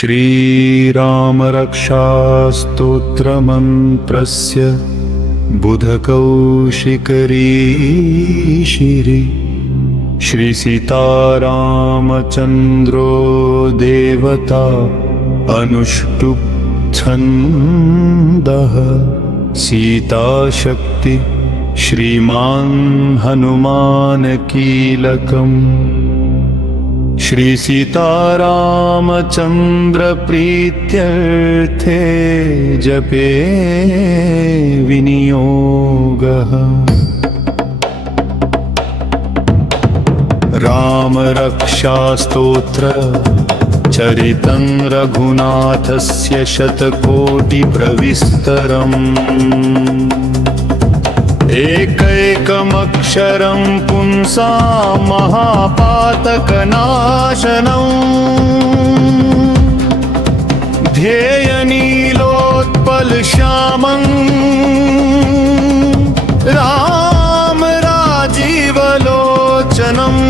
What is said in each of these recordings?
श्रीरामरक्षास्तोत्रमन्त्रस्य बुधकौशिकरीशिरि श्रीसीतारामचन्द्रो देवता अनुष्टुप् छन्दः सीताशक्ति श्रीमान् हनुमान् कीलकम् श्रीसीतारामचन्द्र प्रीत्यर्थे जपे विनियोगः रामरक्षास्तोत्र चरितं रघुनाथस्य शतकोटिप्रविस्तरम् एकैकमक्षरं पुंसां महापातकनाशनम् ध्येयनीलोत्पलश्यामं रामराजीवलोचनम्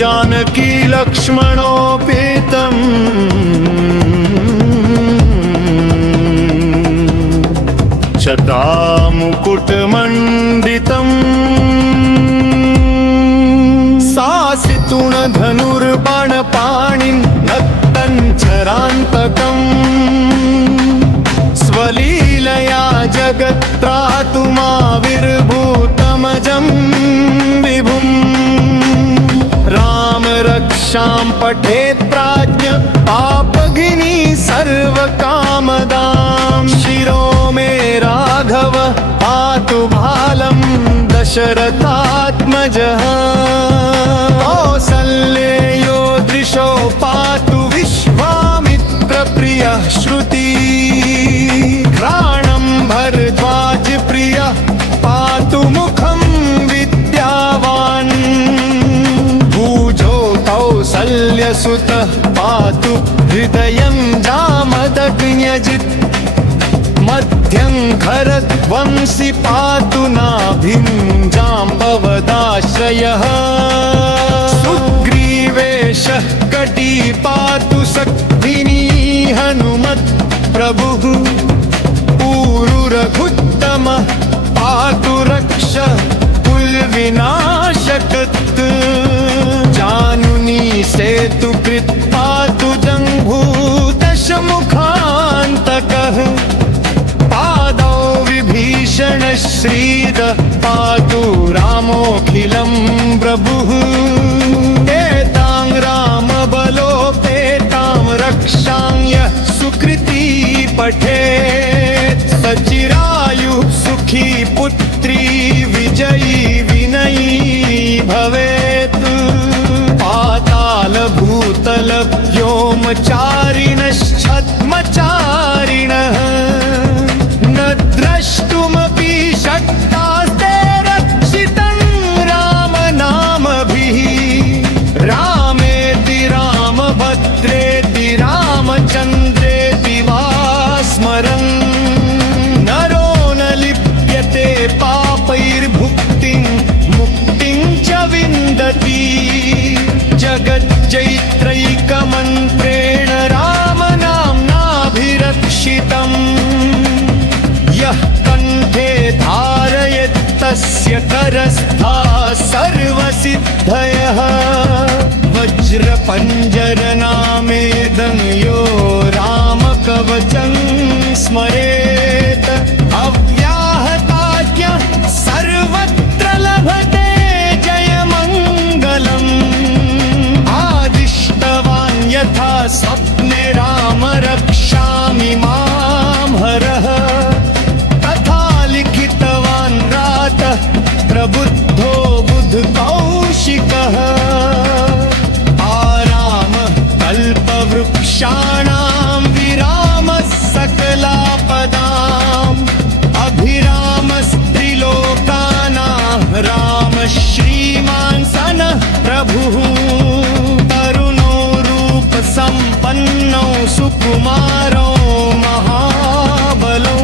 जानकी लक्ष्मणोपेतम् शतामुकुटमण्डितम् सासितुणधनुर्बाणपाणिं नक्तञ्चरान्तकम् स्वलीलया जगत्त्रातुमाविर्भूतमजं विभुम् रामरक्षां पठेत् प्राज्ञ पापघिनी सर्वकामदां शिरो मे राघव पातु भालं दशरथात्मजः कौसल्येयो दृशो पातु विश्वामित्रप्रियः श्रुतिघ्राणं भरद्वाजप्रियः पातु मुखं विद्यावान् कौसल्यसुतः पातु हृदयं जामदग्न्यजित् मध्यं खरध्वंसि पातु नाभिं जाम्बवदाश्रयः सुग्रीवेशः कटी पातु सक्धिनी हनुमत् प्रभुः ऊरुरघुत्तमः पातु रक्ष कुलविनाशकत् जानुनी सेतुकृत् पातु जङ्घूदशमुखान्तकः पादौ विभीषणश्रीदः पातु रामोऽखिलं प्रभुः एतां रामबलोपेतां रक्षां यः सुकृती पठेत् सचिरायुः सुखी पुत्री विजयी विनयी भवेत् पातालभूतल व्योमचारिणश्छद्मचारिणः न द्रष्टुमपि शक्तास्ते रक्षितं रामनामभिः रामेति रामभद्रेति रामचन्द्रेति वा स्मरन् नरो न लिप्यते पापैर्भुक्तिं मुक्तिं च विन्दति जगज्जैत्रैकमन्त्रेण रामनाम्नाभिरक्षितम् यः कण्ठे धारयेत् तस्य करस्थाः सर्वसिद्धयः वज्रपञ्जरनामेदं यो रामकवचं स्मरेत् अव्याहताज्ञः सर्वत्र लभते जयमङ्गलम् यथा स्वप्ने राम रक्षामि मां हरः तथा लिखितवान् रातः प्रबुद्धो बुधकौशिकः आरामः कल्पवृक्षाणां विरामः सकलापदाम् अभिरामस्त्रिलोकानां राम श्रीमान् सनः प्रभुः सम्पन्नौ सुकुमारौ महाबलौ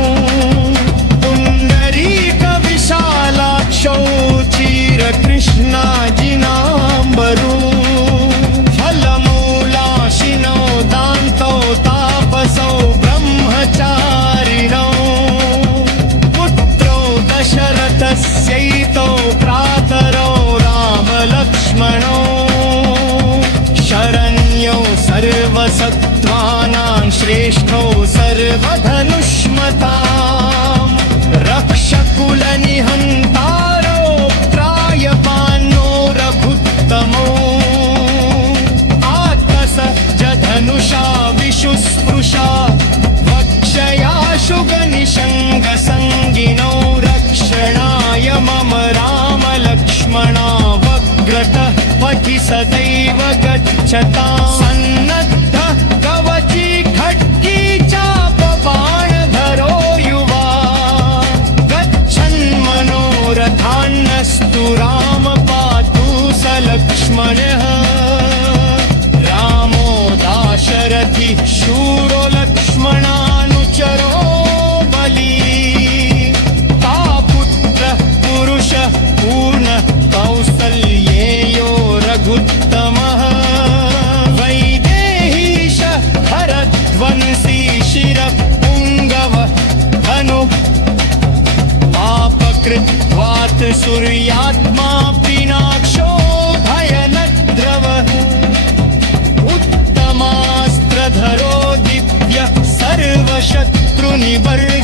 पुण्डरीकविशालाक्षौ चिरकृष्णाजिनाम्बरू फलमूल सर्वसत्त्वानां श्रेष्ठो सर्वधनुष्मताम् रक्षकुलनिहन्तारो त्रायपान्नो रघुत्तमो आत्मसजधनुषा विशुस्पृशा वक्षयाशुगनिशङ्गसङ्गिनौ रक्षणाय मम रामलक्ष्मणा वग्रतः पथि सदैव गच्छतां सन्नद्ध कवची खड्गी चापबाणधरो युवा गच्छन्मनोरथान्नस्तु राम पातु स लक्ष्मणः रामो दाशरथि शूरो लक्ष्मणानुचरो बली तापुत्रः पुरुषः पूर्णः कौसल्येयो रघुत्तमः वैदेहीशः हरध्वंसी शिरपुङ्गवः धनुः पापकृत्वात् सूर्यात्मा पिनाक्षो भयनद्रवः उत्तमास्त्रधरो दिव्यः सर्वशत्रुनिवर्य